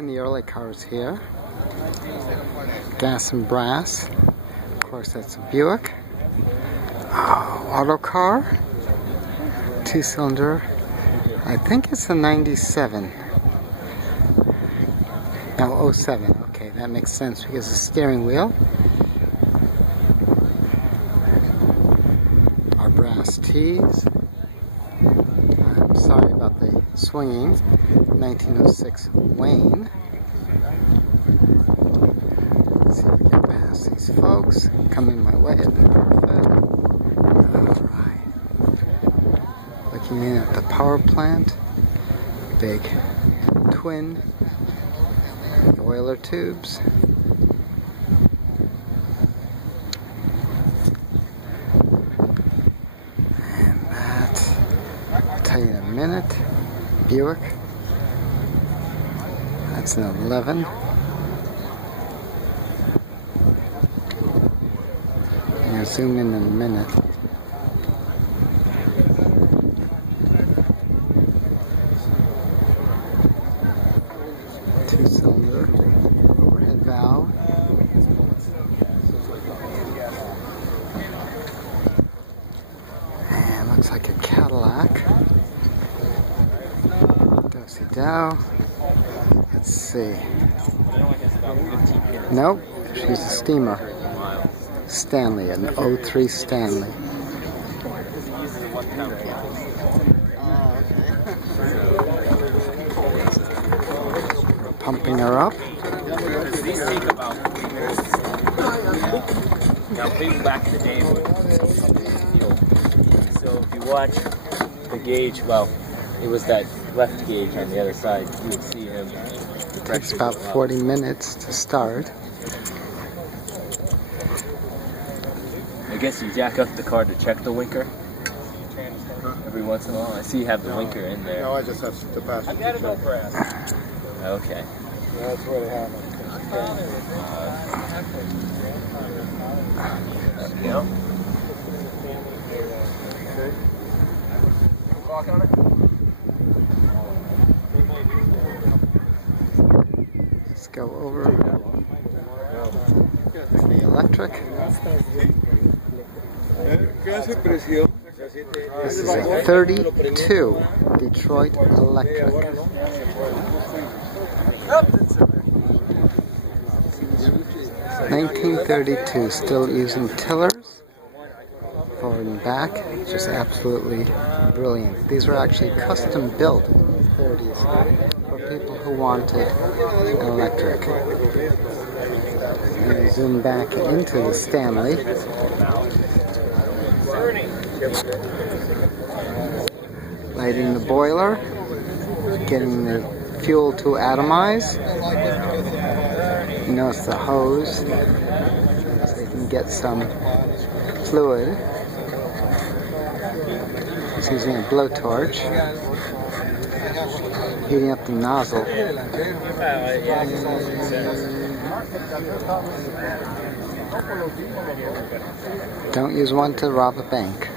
Showing the early cars here. Gas and brass. Of course, that's a Buick. Auto car. 2-cylinder. I think it's a 97. No, 07. Okay, that makes sense because the steering wheel. Our brass tees. I'm sorry about the swinging. 1906 Wayne. Let's see if we can pass these folks. Coming my way. Perfect. Alright. Looking in at the power plant. Big twin boiler tubes. And that, I'll tell you in a minute. Buick. That's an 11. I'm going to zoom in a minute. Two-cylinder overhead valve. And looks like a Cadillac. Dow. Let's see. Nope, she's a steamer. Stanley, an 03 Stanley. We're pumping her up. Back in the day, so if you watch the gauge, well, it was that left gauge on the other side. You would see him. It takes about 40 minutes to start. I guess you jack up the car to check the winker every once in a while. I see you have the winker in there. No, I just have to pass it. I got it up for us. Okay. Yeah, that's what it happened. Yeah. Clock on it? Let's go over the electric. This is a 32 Detroit Electric. 1932, still using tillers, forward and back, just absolutely brilliant. These were actually custom built in the 30s for people who wanted an electric. And we zoom back into the Stanley. Lighting the boiler, getting the fuel to atomize. You notice the hose, so you can get some fluid. He's using a blowtorch, heating up the nozzle. Don't use one to rob a bank.